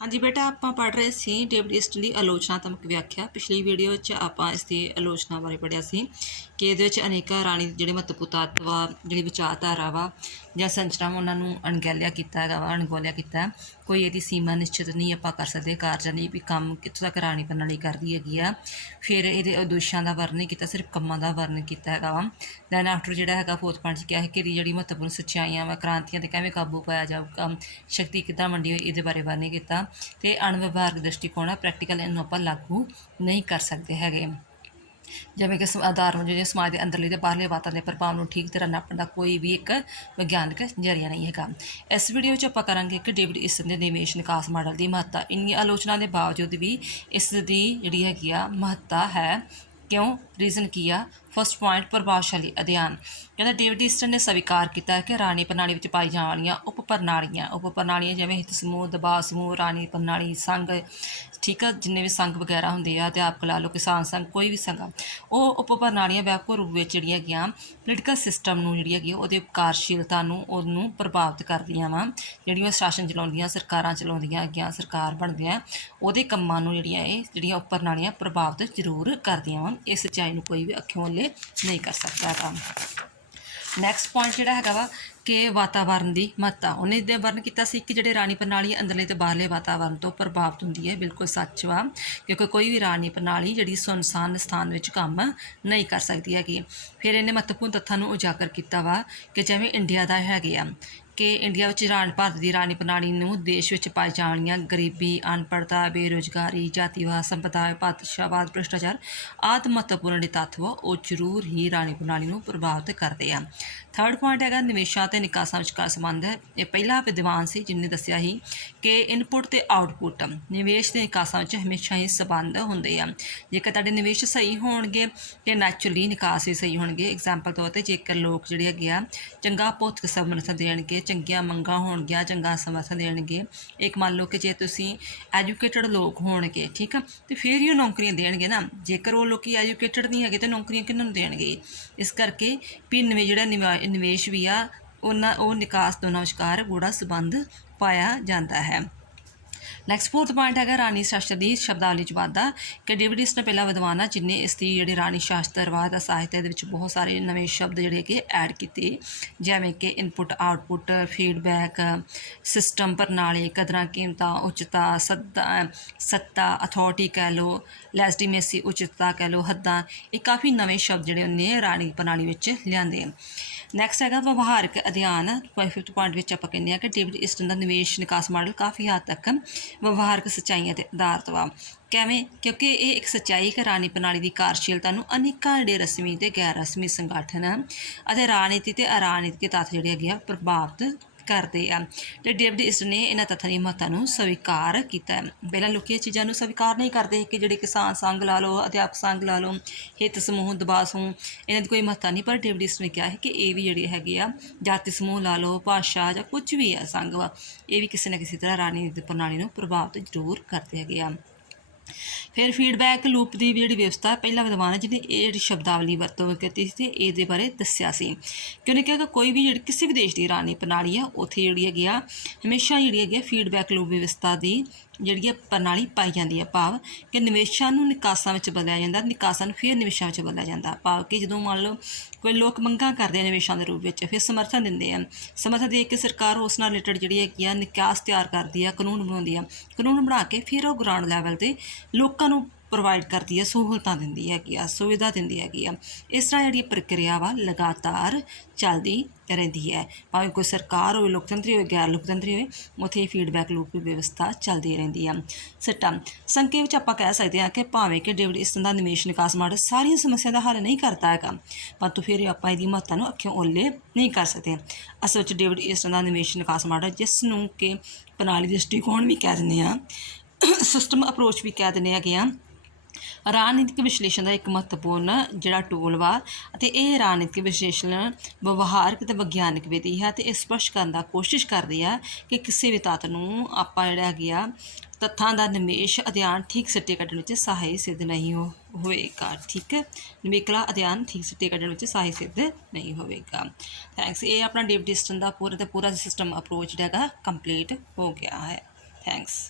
हाँ जी बेटा, आप पढ़ रहे सी डेविड ईस्टਨ की आलोचनात्मक व्याख्या। पिछली वीडियो आप इसकी आलोचना बारे पढ़िया सी कि ये अनेक राणी जी महत्वपूर्ण तत्व आ जी विचारधारा वा या संरचना उन्होंने अणगैलिया किया है वा अणगौलिया किया। कोई ये सीमा निश्चित नहीं आप कर सकते कार्य नहीं भी काम कितों तक राणी प्रणाली करती हैगी आ। फिर ये उद्देश्यों का वर्णन किया, सिर्फ कामों का वर्णन किया है वा। दैन आफ्टर जोड़ा है फोर्थ पॉइंट क्या है कि जी महत्वपूर्ण सच्चाइयां वा क्रांतियां किवें काबू पाया जाऊगा, शक्ति किद्दां वंडी होई ये बारे वर्णन किया। तो अणविभारक दृष्टिकोण है, प्रैक्टिकल इनू आप लागू नहीं कर सकते है। जिमें कि आधार जो समाज के अंदरले तो बाहरले वातावरण के प्रभाव को ठीक तरह नापण का कोई भी एक विज्ञानक जरिया नहीं है। इस वीडियो आप करांगे कि डेविड ईस्टन के निवेश निकास मॉडल की महत्ता। इन्नी आलोचना के बावजूद भी इसकी जी हैगी महत्ता है, क्यों, रीजन किया। फर्स्ट पॉइंट प्रभावशाली अध्ययन। कहते डेविड ईस्टन ने स्वीकार किया है कि राणी प्रणाली में पाई जाने वाली उप प्रणालियां जिमें हित समूह, दबाव समूह, राणी प्रणाली, संघ, ठीक है, जिन्हें भी संघ वगैरह होंगे अध्यापक ला लो, किसान संघ, कोई भी संघ, वो उप प्रणालियां व्यापक रूप में जी पोलिटिकल सिस्टम जी कार्यशीलता प्रभावित करदियां वा। जी शासन चलाउंदियां, सरकारां चलाउंदियां हैगियां, सरकार बनदियां, वो कामां नूं जिहड़ियां उप प्रणालियां प्रभावित जरूर करदियां वा। इस सच्चाई नूं कोई भी अखियों ले नहीं कर सकता है। नैक्सट पॉइंट जोड़ा है वा कि वातावरण की महत्ता। उन्हें वर्णन किया कि जो राणी प्रणाली अंदरले तो बाहरले वातावरण तो प्रभावित होंगी है। बिल्कुल सच वा, क्योंकि कोई भी राणी प्रणाली जी सुनसान स्थान में काम नहीं कर सकती हैगी। फिर इन्हें महत्वपूर्ण तत्थों को उजागर किया वा कि जिमें इंडिया का है कि इंडिया में भारत की राणी प्रणाली देश में पाई जाने गरीबी, अनपढ़ता, बेरोजगारी, जातिवाद, संप्रदाय, बादशाहवाद, भ्रष्टाचार आदि महत्वपूर्ण तत्व वो जरूर ही राणी प्रणाली को प्रभावित करते हैं। थर्ड पॉइंट है निवेशों तो निकासा विचकार संबंध। ये पहला विद्वान से जिन्हें दसिया ही कि इनपुट तो आउटपुट निवेश के निकासा हमेशा ही संबंध होंगे हैं। जेकर तुहाडे निवेश सही होणगे तो नैचुरली निकास भी सही होणगे। एग्जाम्पल तौर पर जेकर लोग जिहड़े हैगे चंगा भौतिक समर्थन देणगे, चंगियां मंगां होणगियां, चंगा समर्थन देणगे। एक मान लो कि जे तुसीं एजुकेटड लोग होणगे, ठीक है, तो फिर ही नौकरियां देणगे ना। जेकर वो लोग एजुकेटड नहीं है तो नौकरियां किन्हां देणगे। इस करके भी जिहड़ा निवेश भी आ वो निकास दोनों विचकार गूढ़ा संबंध पाया जाता है। नैक्सट फोर्थ पॉइंट है राणी शास्त्र की शब्दावली च वाधा कि डेविड ईस्टन पहला विद्वान है जिन्हें इसकी जी राणी शास्त्रवाद साहित्य के बहुत सारे नवे शब्द जोड़े कि ऐड किए, जिमें कि इनपुट आउटपुट, फीडबैक सिस्टम, प्रणाली, कदर कीमत, उच्चता, सत्ता, अथॉरिटी कह लो, लैजिटिमेसी, उच्चता कह लो, हद्दां, ये काफ़ी नवे शब्द जोड़े उन्हें राणी प्रणाली में लिया। नैक्सट है व्यवहारिक अध्ययन। फिफ्थ पॉइंट में आप कहने कि डेविड ईस्टन का निवेश निकास मॉडल काफ़ी हद तक व्यवहारिक सच्चाइयों के आधारित वा। कैवें, क्योंकि ये एक सच्चाई कि राणी प्रणाली की कार्यशीलता अनेकों जोड़े रस्मी तो गैर रस्मी संगठन और राजनीति तो अराजनीतिक तत्थ जोड़े है प्रभावित करते हैं। तो डेविड ईस्टन ने इन्होंने तत्थों की महत्ता स्वीकार किया। पहले लोग ये चीज़ों स्वीकार नहीं करते कि जो किसान संघ ला लो, अध्यापक संघ ला लो, हित समूह, दबाव समूह, इन्हों की कोई महत्ता नहीं। पर डेविड ईस्टन ने कहा है कि ये भी जोड़े है जाति समूह ला लो, भाषा या कुछ भी है संघ वा, ये भी किसी न किसी तरह राजनीतिक प्रणाली प्रभावित जरूर करते हैं। फिर फीडबैक लूप की जी व्यवस्था। पहला विद्वान है जिन्हें ये शब्दावली वरतों की ये बारे दसिया कि उन्हें कहा कि कोई भी किसी भी देश की राणी प्रणाली है उत्थे जी है हमेशा जी फीडबैक लूप व्यवस्था की जी प्रणाली पाई जाती है। भाव कि निवेशों निकासा में बदलिया जाता, निकासा फिर निवेशों में बदलिया जाता। भाव कि जो मान लो कोई लोग मंगां करते हैं निवेशों के रूप में, फिर समर्थन देंगे हैं, समर्थन दे के सरकार उस नाल रिलेटेड जी है निकास तैयार करती है, कानून बनाती है, कानून बना के फिर वो ग्राउंड लैवल पर लोगों प्रोवाइड करती है, सहूलतां दिंदी है, सुविधा दिंदी है। इस तरह जी प्रक्रिया वा लगातार चलती रहती है। भावें कोई सरकार हो, लोकतंत्री हो, गैर लोकतंत्री हो, उत्थे फीडबैक लूप की व्यवस्था चलती रहती है। सट्टा संक्षेप आप कह सकते हैं कि भावें कि डेविड ईस्टन का निवेश निकास मॉडल सारिया समस्या का हल नहीं करता है, परंतु फिर आप इसकी महत्ता अखियों ओले नहीं कर सकते। असल में डेविड ईस्टन का निवेश निकास मॉडल जिसनों कि प्रणाली दृष्टिकोण भी कह दें, सिस्टम अप्रोच भी कह दें है, राजनीतिक विश्लेषण का एक महत्वपूर्ण जोड़ा टूल वा। यह राजनीतिक विश्लेषण व्यवहारिक तो विज्ञानिक विधि है, तो स्पष्ट करने की कोशिश करती है कि किसी भी तत्त नूं आपां जिहड़ा है तत्थां का निवेश अध्ययन ठीक सिट्टे कड्ढण विच सहाई सिद्ध नहीं होएगा। ठीक है, निवेकला अध्ययन ठीक सिट्टे कड्ढण विच सहाई सिद्ध नहीं होएगा। थैंक्स। ये अपना डेविड ईस्टन का पूरा सिस्टम अप्रोच जिहड़ा कंप्लीट हो गया है। थैंक्स।